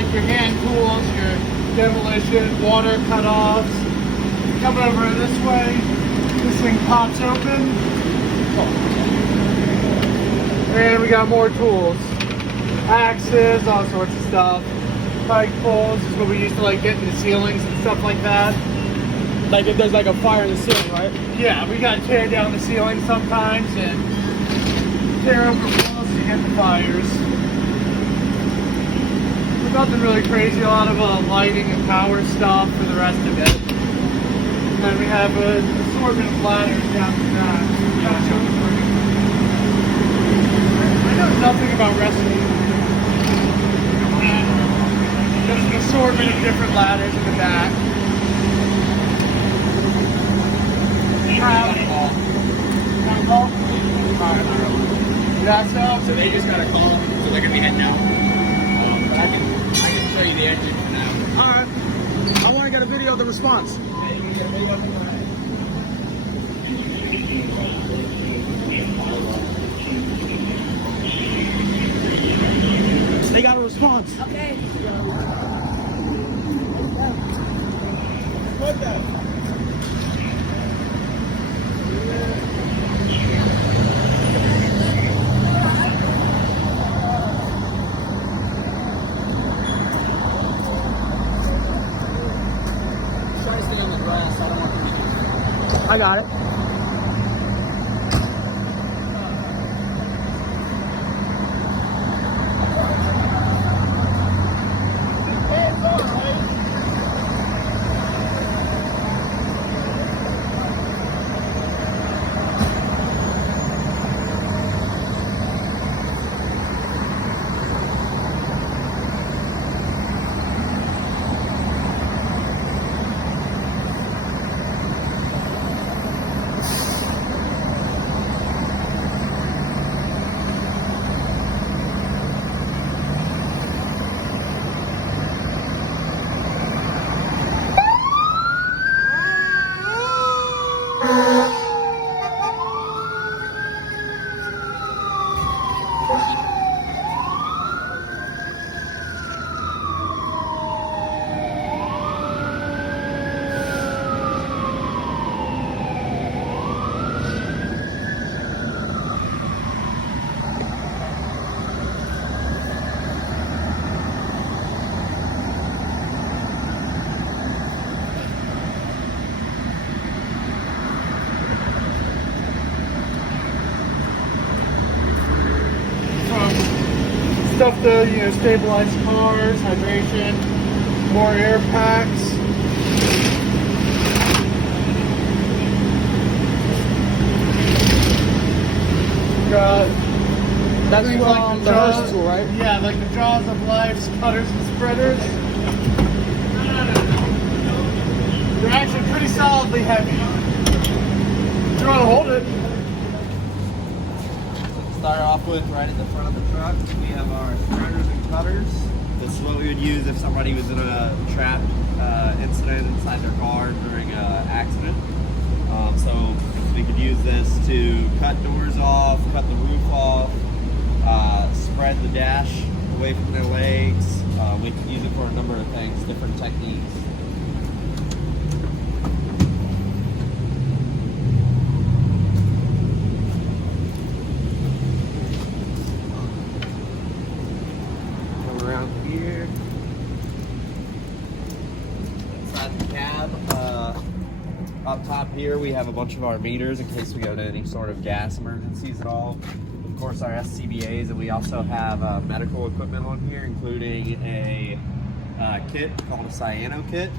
like your hand tools, your demolition, water cutoffs. Coming over this way, this thing pops open. And we got more tools. Axes, all sorts of stuff. Pike poles is what we used to like get in the ceilings and stuff like that. Like if there's like a fire in the ceiling, right? Yeah, we gotta tear down the ceiling sometimes and tear over walls to get the fires. But nothing really crazy, a lot of lighting and power stuff for the rest of it. And then we have an assortment of ladders down the back. I know nothing about wrestling. There's an assortment of different ladders in the back. Yeah, So they just got a call, so they're gonna be heading out. I can show you the engine for now. All right. I want to get a video of the response. They got a response. Okay. What the? I got it. stuff to stabilize cars, hydration, more air packs. Got That's things like the Hearst tool, right? Yeah, like the Jaws of Life's cutters and spreaders. They're actually pretty solidly heavy. You want to hold it? Start off with right at the front of the truck, we have our spreaders and cutters. This is what we would use if somebody was in a trap incident inside their car during an accident. So we could use this to cut doors off, cut the roof off, spread the dash away from their legs. We can use it for a number of things, different techniques. Around here, inside the cab, up top here we have a bunch of our meters in case we go to any sort of gas emergencies at all. Of course, our SCBAs, and we also have medical equipment on here, including a kit called a cyano kit,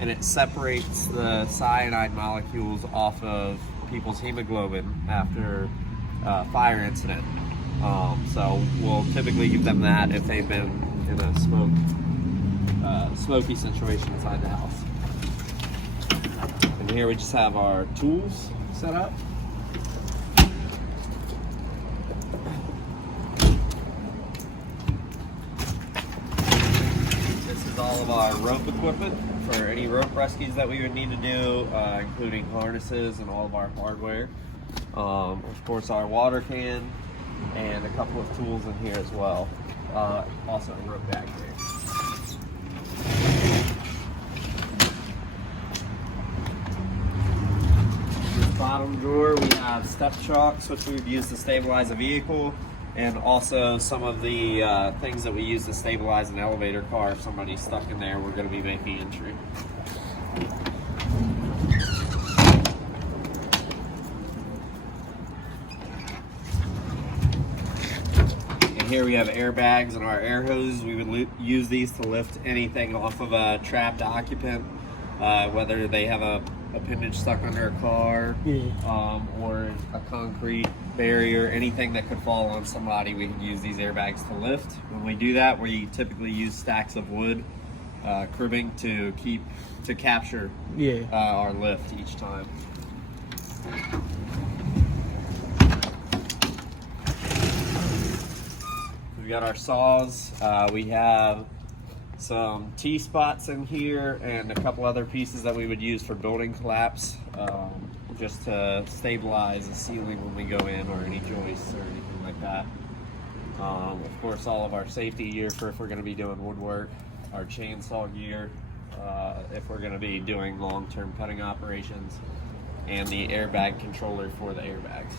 and it separates the cyanide molecules off of people's hemoglobin after a fire incident. So we'll typically give them that if they've been in a smoky situation inside the house. And here we just have our tools set up. This is all of our rope equipment for any rope rescues that we would need to do, including harnesses and all of our hardware. Of course, our water can and a couple of tools in here as well. Also a rope bag here. have step chocks, which we would use to stabilize a vehicle, and also some of the things that we use to stabilize an elevator car. If somebody's stuck in there, we're going to be making entry. Here we have airbags and our air hoses. We would use these to lift anything off of a trapped occupant, whether they have a appendage stuck under a car, or a concrete barrier, anything that could fall on somebody. We could use these airbags to lift. When we do that, we typically use stacks of wood cribbing to capture our lift each time. We got our saws. We have some T-spots in here and a couple other pieces that we would use for building collapse, just to stabilize the ceiling when we go in, or any joists or anything like that. Of course, all of our safety gear for if we're going to be doing woodwork, our chainsaw gear if we're going to be doing long-term cutting operations, and the airbag controller for the airbags.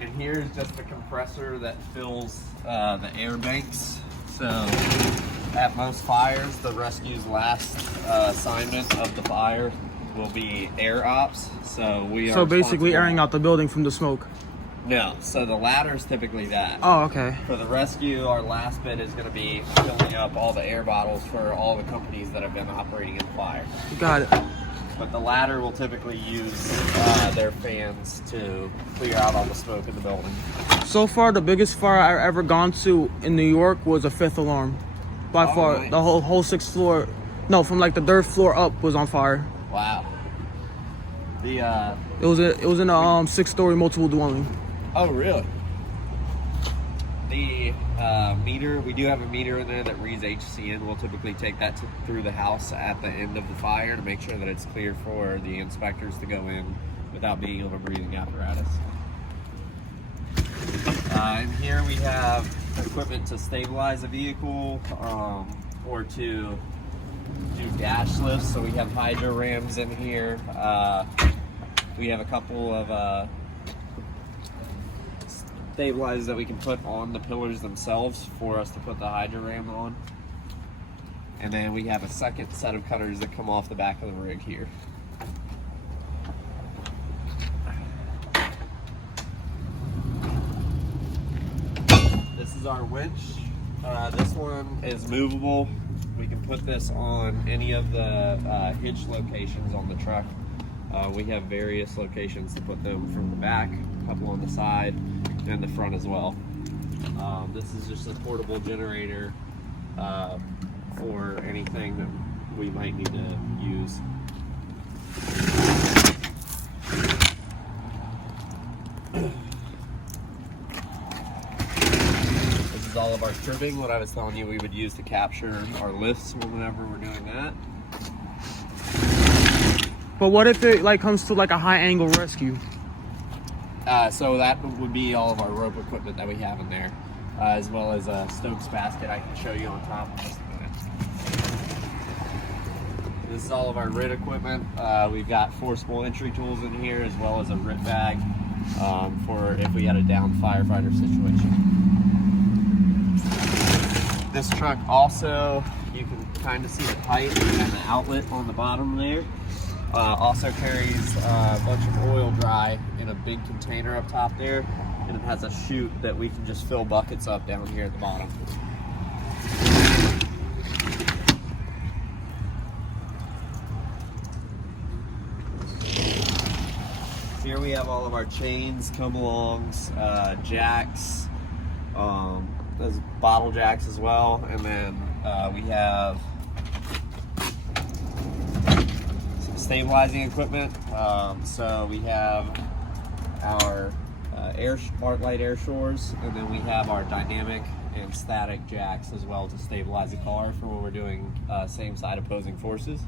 And here's just the compressor that fills the air banks. So at most fires, the rescue's last assignment of the fire will be air ops. So basically airing out the building from the smoke. No, so the ladder's typically that. Oh, okay. For the rescue, our last bit is going to be filling up all the air bottles for all the companies that have been operating in fire. Got it. But the ladder will typically use their fans to clear out all the smoke in the building. So far, the biggest fire I've ever gone to in New York was a 5th alarm. By far, nice. the whole 6th floor, no, from like the 3rd floor up was on fire. Wow. It was in a 6-story multiple dwelling. Oh, really? The meter, we do have a meter in there that reads HCN. We'll typically take that through the house at the end of the fire to make sure that it's clear for the inspectors to go in without being of a breathing apparatus. And here we have equipment to stabilize a vehicle, or to do dash lifts. So we have hydro rams in here. We have a couple of stabilizers that we can put on the pillars themselves for us to put the hydro ram on. And then we have a second set of cutters that come off the back of the rig here. This is our winch. This one is movable. We can put this on any of the hitch locations on the truck. We have various locations to put them, from the back, a couple on the side, and the front as well. This is just a portable generator for anything that we might need to use. This is all of our cribbing, what I was telling you we would use to capture our lifts whenever we're doing that. But what if it like comes to like a high angle rescue? So that would be all of our rope equipment that we have in there, as well as a Stokes basket I can show you on top in just a minute. This is all of our RIT equipment. We've got forcible entry tools in here, as well as a RIT bag for if we had a downed firefighter situation. This truck also, you can kind of see the pipe and the outlet on the bottom there. Also carries a bunch of oil dry in a big container up top there, and it has a chute that we can just fill buckets up down here at the bottom. Here we have all of our chains, come-alongs, jacks, there's bottle jacks as well, and then we have stabilizing equipment. So we have our Arclight air shores, and then we have our dynamic and static jacks as well to stabilize the car for when we're doing same side opposing forces.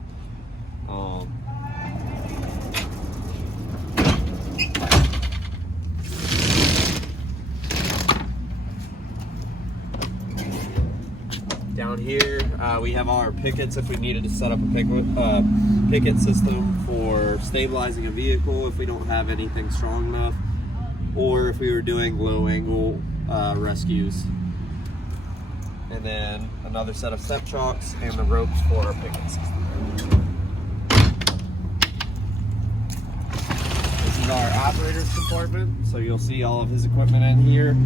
Down here, we have all our pickets if we needed to set up a picket system for stabilizing a vehicle if we don't have anything strong enough, or if we were doing low angle rescues. And then another set of step chocks and the ropes for our picket system. This is our operator's compartment, so you'll see all of his equipment in here.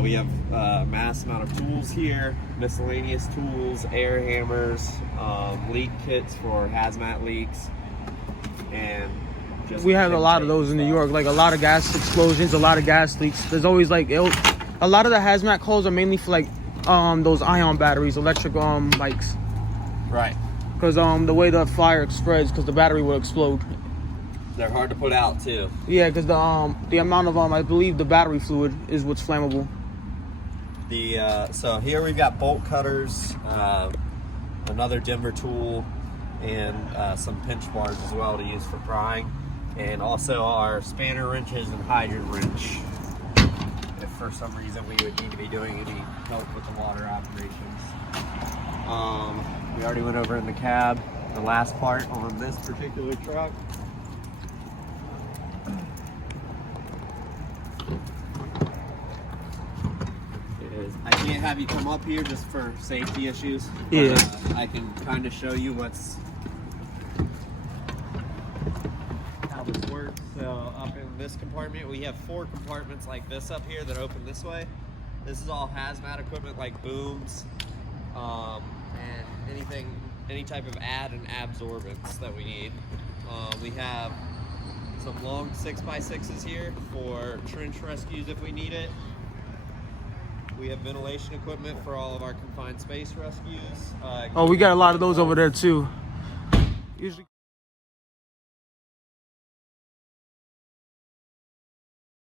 We have a mass amount of tools here, miscellaneous tools, air hammers, leak kits for hazmat leaks, and just We have a lot of those in New York, like a lot of gas explosions, a lot of gas leaks. There's always like a lot of the hazmat calls are mainly for like those ion batteries, electric bikes, Right. because the way the fire spreads, because the battery will explode. They're hard to put out too. Yeah, because the amount of I believe the battery fluid is what's flammable. So here we've got bolt cutters, another dimmer tool, and some pinch bars as well to use for prying, and also our spanner wrenches and hydrant wrench if for some reason we would need to be doing any help with the water operations. We already went over in the cab the last part on this particular truck. I can't have you come up here just for safety issues. Yeah. I can kind of show you how this works. So up in this compartment, we have 4 compartments like this up here that open this way. This is all hazmat equipment like booms, and any type of add and absorbents that we need. We have some long 6x6s here for trench rescues if we need it. We have ventilation equipment for all of our confined space rescues. Oh, we got a lot of those over there too. Usually.